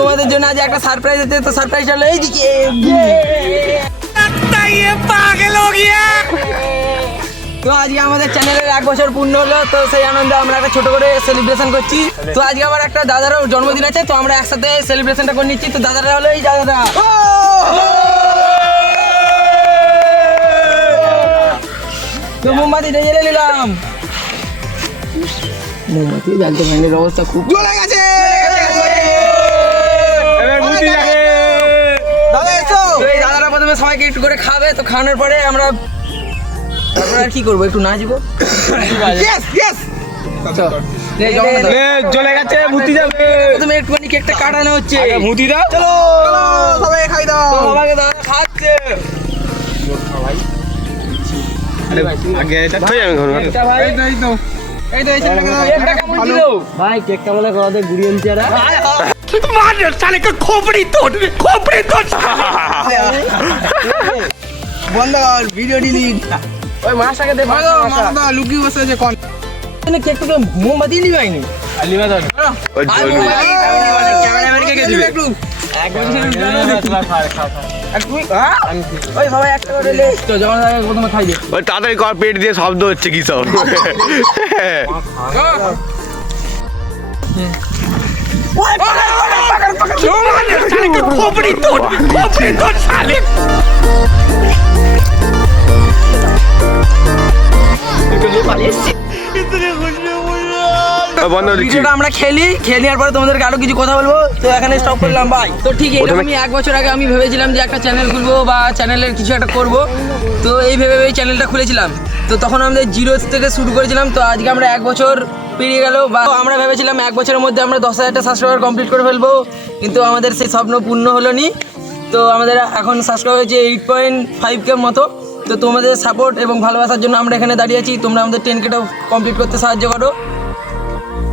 তোমাদের জন্য আজ একটা সারপ্রাইজ আছে, তো সারপ্রাইজটা হলো এইদিকে। তো আজকে আমাদের চ্যানেলের 1 বছর পূর্ণ হলো, তো সেই আনন্দে আমরা একটা ছোট করে সেলিব্রেশন করছি। তো আজকে আমার একটা দাদারও জন্মদিন আছে, তো আমরা একসাথে সেলিব্রেশনটা করে নিচ্ছি। তো দাদারা হলো এই দাদারা। তো মোমবাতি জ্বালিয়ে নিলাম। মোমবাতি জ্বালতে পারিনি, অবস্থা খুব জ্বলে গেছে। দাদারা প্রথমে সবাইকে একটু করে খাবে, তো খাওয়ানোর পরে আমরা তারপরে আর কি করবো, একটু নাচবো। জ্বলে গেছে, মুতি যাবে। প্রথমে একটুখানি কেকটা কাটানো হচ্ছে। মুতি দাও, চলো সবাই খাই দাও। সবাইকে দাদা খাচ্ছে। আগে এটা খাই আমি ঘর কেকটা ভাই এই তো এই ছেলেটাকে দাও। কেকটা কেমন ছিল ভাই? কেকটা মনে করো গুড়িয়ে আনছে এরা। মার সালে কা খোপড়ি তোড় বন্ধ কর, ভিডিও ডিলিট। ওই মাছটাকে দে, ভালো মাছটা লুকিয়ে বসে আছে। কোন কেকটা তো মোমবাতি নিয়ে আইনি। আলিমা দাও ওই ক্যামেরাম্যানকে কে দিবে? ওই সবাই একটা করে লে। তো যখন প্রথমে খাই দে। ওই তাড়াতাড়ি কর, পেট দিয়ে শব্দ হচ্ছে কি সব। খোপড়ি তোড় সালে। ভিডিওটা আমরা খেলি নেওয়ার পরে তোমাদেরকে আরো কিছু কথা বলবো। তো এখানে স্টপ করলাম ভাই। তো ঠিক এরকমই 1 বছর আগে আমি ভেবেছিলাম যে একটা চ্যানেল খুলবো বা চ্যানেলের কিছু একটা করব। তো এই ভেবে চ্যানেলটা খুলেছিলাম। তো তখন আমাদের 0 থেকে শুরু করেছিলাম। তো আজকে আমরা 1 বছর পেরিয়ে গেল, বা আমরা ভেবেছিলাম 1 বছরের মধ্যে আমরা 10,000টা সাবস্ক্রাইবার কমপ্লিট করে ফেলবো, কিন্তু আমাদের সেই স্বপ্ন পূর্ণ হলো নি। তো আমাদের এখন সাবস্ক্রাইবার হয়েছে 8.5K মতো। তো তোমাদের সাপোর্ট এবং ভালোবাসার জন্য আমরা এখানে দাঁড়িয়ে আছি। তোমরা আমাদের 10Kটাও কমপ্লিট করতে সাহায্য করো।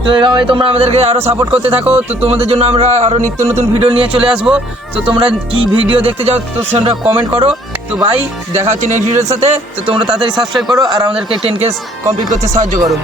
তো এভাবে তোমরা আমাদেরকে আরও সাপোর্ট করতে থাকো। তো তোমাদের জন্য আমরা আরও নিত্য নতুন ভিডিও নিয়ে চলে আসবো। তো তোমরা কি ভিডিও দেখতে চাও তো সেটা কমেন্ট করো। তো ভাই দেখা হচ্ছে নেক্সট ভিডিওর সাথে। তো তোমরা তাড়াতাড়ি সাবস্ক্রাইব করো আর আমাদেরকে 10K কমপ্লিট করতে সাহায্য করো।